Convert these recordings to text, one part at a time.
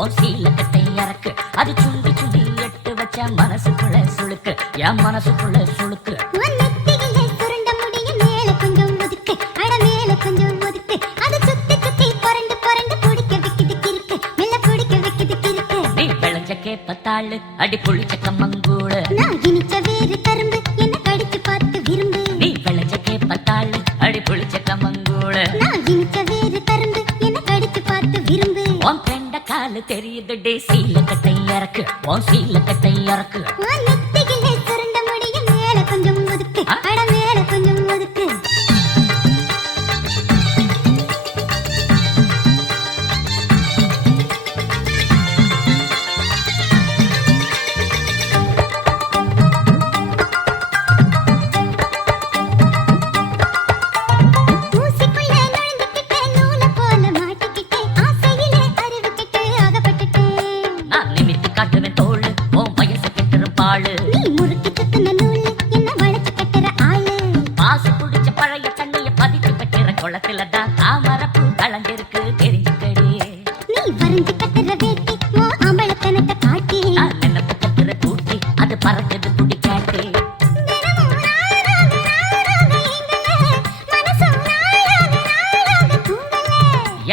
உன் சீல கட்டை இறக்கு. அது சுண்டி சுண்டி எட்டு வச்ச மனசுக்குள்ள சுளுக்கு, என் மனசுக்குள்ள சுளுக்கு. உன் நெத்தியிலே சுருண்ட முடியும் மேல கொஞ்சம் ஒதுக்கு, அட மேல கொஞ்சம் ஒதுக்கு. அது சுத்தி சுத்தி புரண்டு புரண்டு பிடிக்க வைக்குது கிறுக்கு, மெல்ல பிடிக்க வைக்குது கிறுக்கு. நீ விளைஞ்ச கேப்பத்தாளு அடி புளிச்ச கம்மங்கூழ, நான் இனிச்ச வேறு கரும்பு என்ன கடிச்சு பார்த்து விரும்பு. நீ விளைஞ்ச கேப்பத்தாளு அடி புளிச்ச கம்மங்கூழ, நான் இனிச்ச வேறு கரும்பு என்ன கடிச்சு பார்த்து விரும்பு. உன் கெண்ட காலு தெரியுது டே சீல கட்டை இறக்கு, உன் சீல கட்டை இறக்கு. உன் நெத்தியிலே சுருண்ட முடியும் மேல கொஞ்சம் ஒதுக்கு, அட மேல கொஞ்சம் ஒதுக்கு. ஊசிக்குள்ள நுழைஞ்சுக்கிட்டே நூலை போல மாட்டிக்கிட்டே ஆசையிலே அறிவுக்கிட்டு அகப்பட்டுட்டேன். நான் நிமித்தி காட்டுவேன் தோளு, உன் வயசு கெட்டிருப்பாளு. நீ முறுக்கி சுத்துன நூலு என்ன வளைச்சு கட்டுற ஆளு. பாசு குடிச்ச பழைய தண்ணிய பதிச்சு வைக்கிற குளத்துல தான் தாமரப்பூ கலந்திருக்கு தெரிஞ்சுக்கடி. நீ வரைஞ்சு கட்டுற வேட்டி உன் அம்பளத்தனத்தை காட்டி. நான் நினைப்பு கட்டுற கூட்டி அது பறக்குது துடி காட்டி. தினமும் நாளாக நாளாக எங்கல, மனசும் நாளாக நாளாக தூங்கல.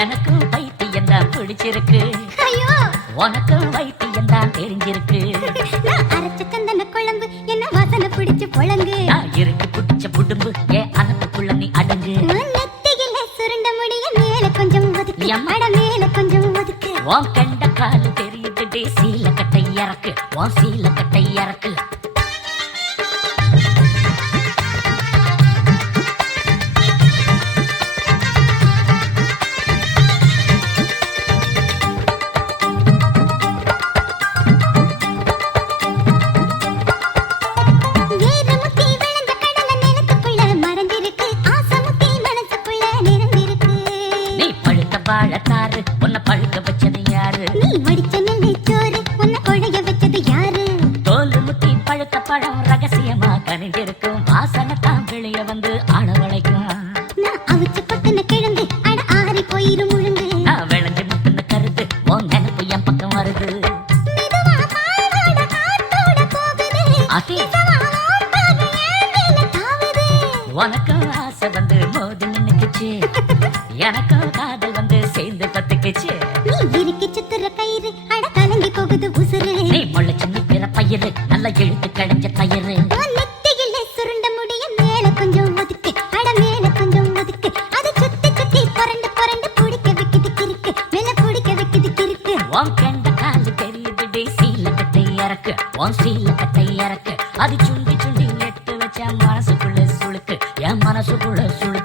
எனக்கும் வைத்தியம் தான் பிடிச்சிருக்கு, ஐயோ, உனக்கும் வைத்தியம் தான் தெரிஞ்சிருக்கு. நான் அரைச்ச சந்தன குழம்பு என்ன வாசனை பிடிச்சு பொழங்கு. நான் இருக்கு பிடிச்ச புடும்பு ஏன் அனத்துக்குள்ள நீ அடங்கு. உன் நெத்தியிலே சுருண்ட முடிய மேல கொஞ்சம் ஒதுக்கு, எம்மா. அட மேல கொஞ்சம் ஒதுக்கு. உன் கண்ட காலு தெரியுது டே சீல கட்டை இறக்கு, உன் சீல கட்டை இறக்கு. வேறு முத்தி விழுந்த கடலை நிலத்துக்குள்ள மறைஞ்சிருக்கு, ஆசை முத்தி மனசுக்குள்ள நிறைந்திருக்கு. நீ பழுத்த வாழத்தாறு உன்னை பழுக்க வச்சது யாரு. நீ வடிச்ச நெல்லிச்சோறு உன்னை குழைய வச்சது யாரு. தோல் முத்தி பழுத்த பழம் ரகசியமா கனிஞ்சிருக்கும், வாசனை தான் வெளிய வந்து அளவழைக்கும். நான் அவிச்சு கொட்டின கிழங்கு அட ஆறி போயிரும் முழுங்கு. நான் விளைஞ்சு முட்டுன கருத்து உன் நினைப்பு என் பக்கம் வருது. மெதுவா பாவாட காத்தோட போகுது, அதி நிஜமா உன் பார்வை என் மேல தாவுது. உனக்கும் ஆசை வந்து மோதி நின்னுக்குச்சு, எனக்கும் காதல் வந்து சேர்ந்து பத்துக்குச்சு. நீ இறுக்கி சுத்துற கயிறு அட கலங்கி போகுது உசுரு. நீ முளைச்சு நிக்கிற பயிறு நல்ல இழுத்து கழிஞ்ச தயிறு. உன் நெத்தியிலே சுருண்ட முடிய மேல கொஞ்சம் ஒதுக்கு, அட மேல கொஞ்சம் ஒதுக்கு. அது சுத்தி சுத்தி புரண்டு புரண்டு பிடிக்க வைக்குது கிறுக்கு, மெல்ல பிடிக்க வைக்குது கிறுக்கு. உன் கெண்ட காலு தெரியுது டே சீல கட்டை இறக்கு, உன் சீல கட்டை இறக்கு. அது சுண்டி சுண்டி எட்டு வச்ச மனசுக்குள்ள சுளுக்கு, என் மனசுக்குள்ள சுளுக்கு.